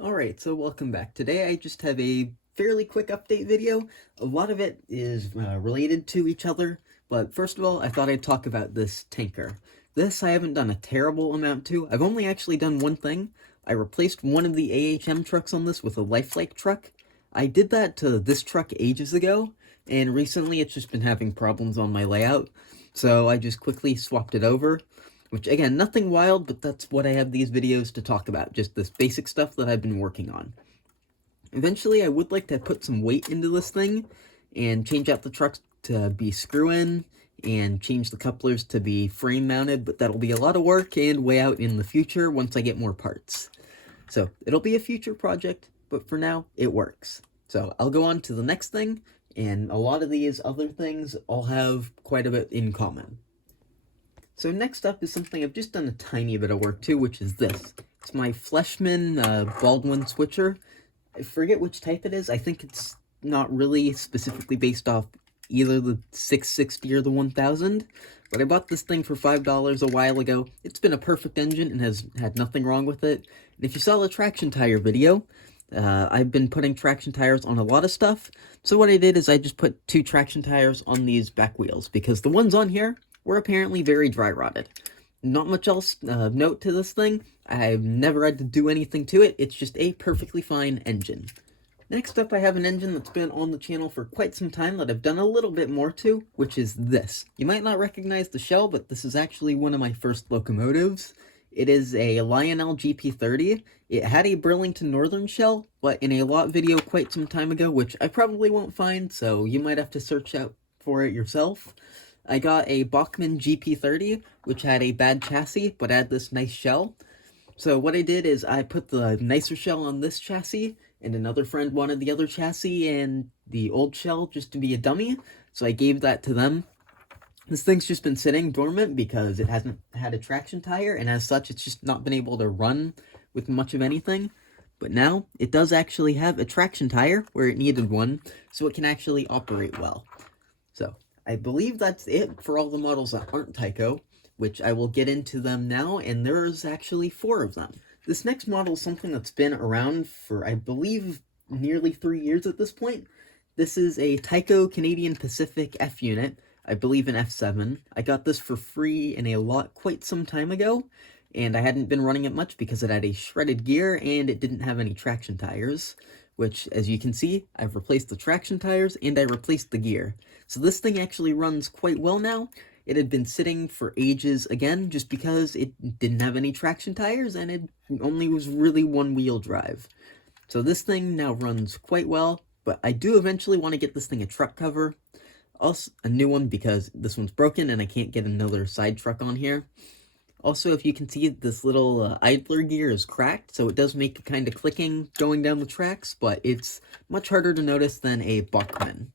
Alright, so welcome back. Today I just have a fairly quick update video. A lot of it is related to each other, but first of all, I thought I'd talk about this tanker. This I haven't done a terrible amount to. I've only actually done one thing. I replaced one of the AHM trucks on this with a Lifelike truck. I did that to this truck ages ago, and recently it's just been having problems on my layout, so I just quickly swapped it over. Which, again, nothing wild, but that's what I have these videos to talk about, just this basic stuff that I've been working on. Eventually, I would like to put some weight into this thing, and change out the trucks to be screw-in, and change the couplers to be frame-mounted, but that'll be a lot of work and way out in the future once I get more parts. So, it'll be a future project, but for now, it works. So, I'll go on to the next thing, and a lot of these other things all have quite a bit in common. So next up is something I've just done a tiny bit of work to, which is this. It's my Fleshman Baldwin switcher. I forget which type it is. I think it's not really specifically based off either the 660 or the 1000, but I bought this thing for $5 a while ago. It's been a perfect engine and has had nothing wrong with it. And if you saw the traction tire video, I've been putting traction tires on a lot of stuff. So what I did is I just put 2 traction tires on these back wheels, because the ones on here were apparently very dry rotted. Not much else note to this thing. I've never had to do anything to it. It's just a perfectly fine engine. Next up, I have an engine that's been on the channel for quite some time that I've done a little bit more to, which is this. You might not recognize the shell, but this is actually one of my first locomotives. It is a Lionel GP30. It had a Burlington Northern shell, but in a lot video quite some time ago, which I probably won't find, so you might have to search out for it yourself. I got a Bachmann GP30, which had a bad chassis, but had this nice shell. So what I did is I put the nicer shell on this chassis, and another friend wanted the other chassis and the old shell just to be a dummy, so I gave that to them. This thing's just been sitting dormant because it hasn't had a traction tire, and as such, it's just not been able to run with much of anything. But now, it does actually have a traction tire where it needed one, so it can actually operate well. So, I believe that's it for all the models that aren't Tyco, which I will get into them now, and there's actually 4 of them. This next model is something that's been around for, I believe, nearly 3 years at this point. This is a Tyco Canadian Pacific F unit, I believe an F7. I got this for free in a lot quite some time ago, and I hadn't been running it much because it had a shredded gear and it didn't have any traction tires, which, as you can see, I've replaced the traction tires and I replaced the gear. So this thing actually runs quite well now. It had been sitting for ages again just because it didn't have any traction tires and it only was really one-wheel drive. So this thing now runs quite well, but I do eventually want to get this thing a truck cover. Also, a new one because this one's broken and I can't get another side truck on here. Also, if you can see, this little idler gear is cracked, so it does make a kind of clicking going down the tracks, but it's much harder to notice than a Bachmann.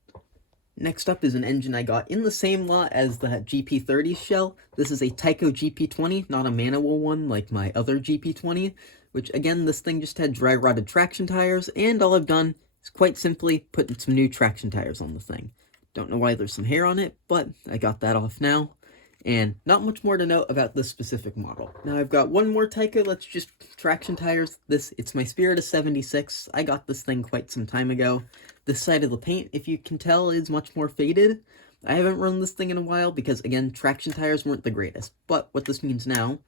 Next up is an engine I got in the same lot as the GP30 shell. This is a Tyco GP20, not a manual one like my other GP20, which again, this thing just had dry rotted traction tires, and all I've done is quite simply put some new traction tires on the thing. Don't know why there's some hair on it, but I got that off now. And not much more to note about this specific model. Now I've got one more Tyco that's just traction tires. It's my Spirita 76. I got this thing quite some time ago. This side of the paint, if you can tell, is much more faded. I haven't run this thing in a while because, again, traction tires weren't the greatest. But what this means now,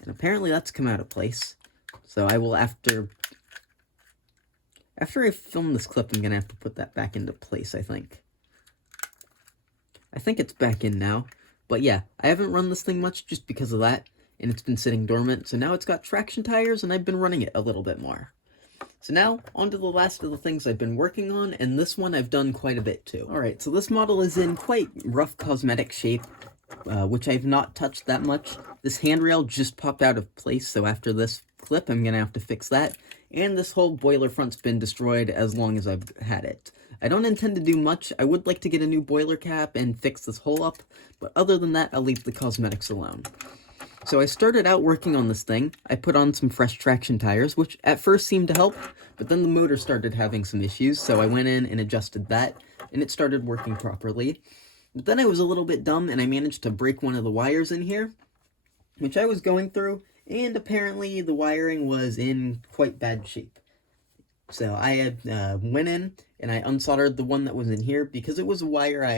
and apparently that's come out of place. So I will, after I film this clip, I'm going to have to put that back into place, I think. I think it's back in now. But yeah, I haven't run this thing much just because of that, and it's been sitting dormant, so now it's got traction tires, and I've been running it a little bit more. So now, on to the last of the things I've been working on, and this one I've done quite a bit too. Alright, so this model is in quite rough cosmetic shape, which I've not touched that much. This handrail just popped out of place, so after this clip, I'm gonna have to fix that. And this whole boiler front's been destroyed as long as I've had it. I don't intend to do much. I would like to get a new boiler cap and fix this hole up, but other than that, I'll leave the cosmetics alone. So I started out working on this thing. I put on some fresh traction tires, which at first seemed to help, but then the motor started having some issues, so I went in and adjusted that, and it started working properly. But then I was a little bit dumb, and I managed to break one of the wires in here, which I was going through, and apparently the wiring was in quite bad shape. So I had went in and I unsoldered the one that was in here because it was a wire I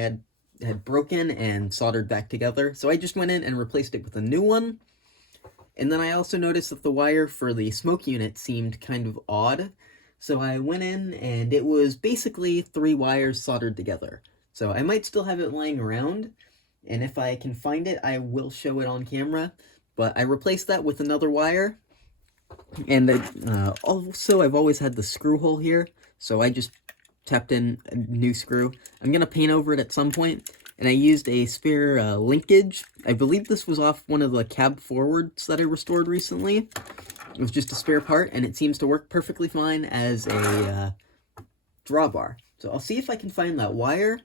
had broken and soldered back together. So I just went in and replaced it with a new one. And then I also noticed that the wire for the smoke unit seemed kind of odd. So I went in and it was basically 3 wires soldered together. So I might still have it laying around, and if I can find it, I will show it on camera. But I replaced that with another wire, and also I've always had the screw hole here, so I just tapped in a new screw. I'm going to paint over it at some point, and I used a spare linkage. I believe this was off one of the cab forwards that I restored recently. It was just a spare part, and it seems to work perfectly fine as a drawbar. So I'll see if I can find that wire,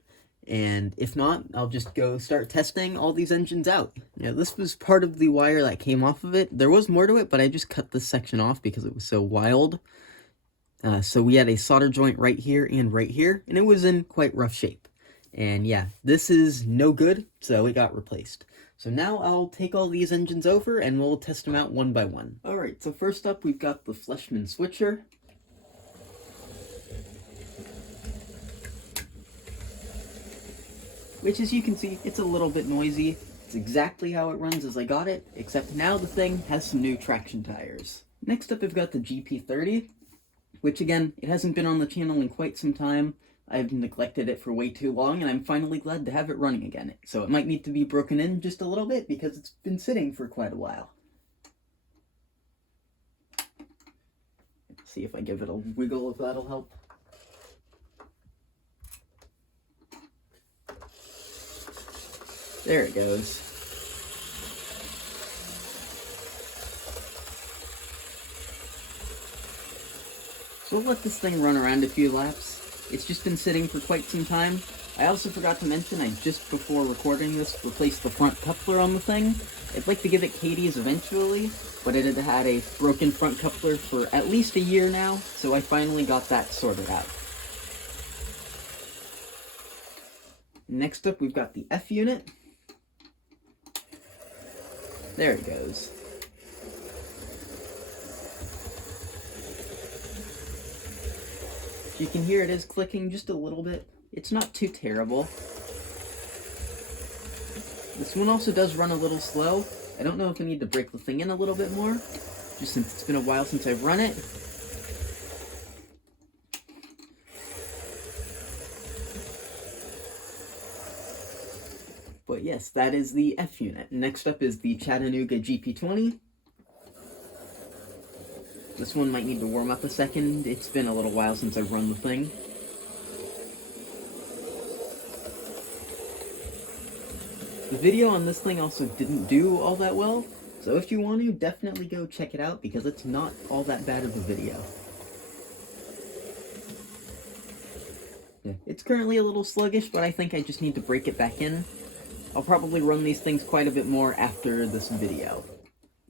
and if not, I'll just go start testing all these engines out. Now, this was part of the wire that came off of it. There was more to it, but I just cut this section off because it was so wild. So we had a solder joint right here, and it was in quite rough shape. And yeah, this is no good, so it got replaced. So now I'll take all these engines over, and we'll test them out one by one. Alright, so first up we've got the Fleischmann switcher. Which, as you can see, it's a little bit noisy. It's exactly how it runs as I got it, except now the thing has some new traction tires. Next up, I've got the GP30, which again, it hasn't been on the channel in quite some time. I've neglected it for way too long, and I'm finally glad to have it running again. So it might need to be broken in just a little bit, because it's been sitting for quite a while. Let's see if I give it a wiggle, if that'll help. There it goes. So we'll let this thing run around a few laps. It's just been sitting for quite some time. I also forgot to mention, I just before recording this replaced the front coupler on the thing. I'd like to give it Katie's eventually, but it had had a broken front coupler for at least a year now, so I finally got that sorted out. Next up, we've got the F unit. There it goes. You can hear it is clicking just a little bit. It's not too terrible. This one also does run a little slow. I don't know if I need to break the thing in a little bit more, just since it's been a while since I've run it. But yes, that is the F unit. Next up is the Chattanooga GP20. This one might need to warm up a second. It's been a little while since I've run the thing. The video on this thing also didn't do all that well, so if you want to, definitely go check it out, because it's not all that bad of a video. Yeah, it's currently a little sluggish, but I think I just need to break it back in. I'll probably run these things quite a bit more after this video.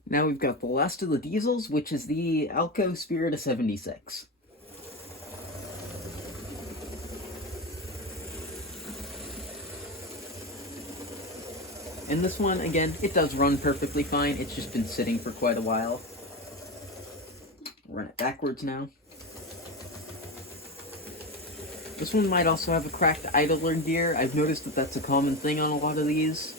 Now we've got the last of the diesels, which is the Alco Spirita 76. And this one, again, it does run perfectly fine. It's just been sitting for quite a while. Run it backwards now. This one might also have a cracked idler gear. I've noticed that that's a common thing on a lot of these.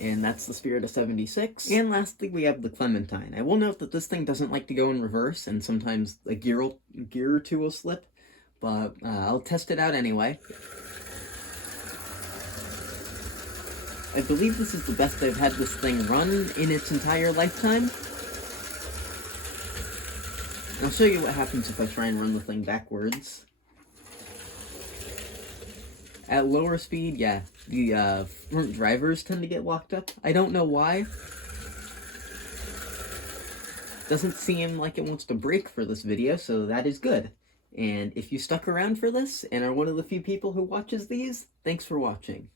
And that's the Spirita 76. And lastly, we have the Clementine. I will note that this thing doesn't like to go in reverse, and sometimes a gear or two will slip, but I'll test it out anyway. I believe this is the best I've had this thing run in its entire lifetime. And I'll show you what happens if I try and run the thing backwards. At lower speed, yeah, the front drivers tend to get locked up. I don't know why. Doesn't seem like it wants to brake for this video, so that is good. And if you stuck around for this and are one of the few people who watches these, thanks for watching.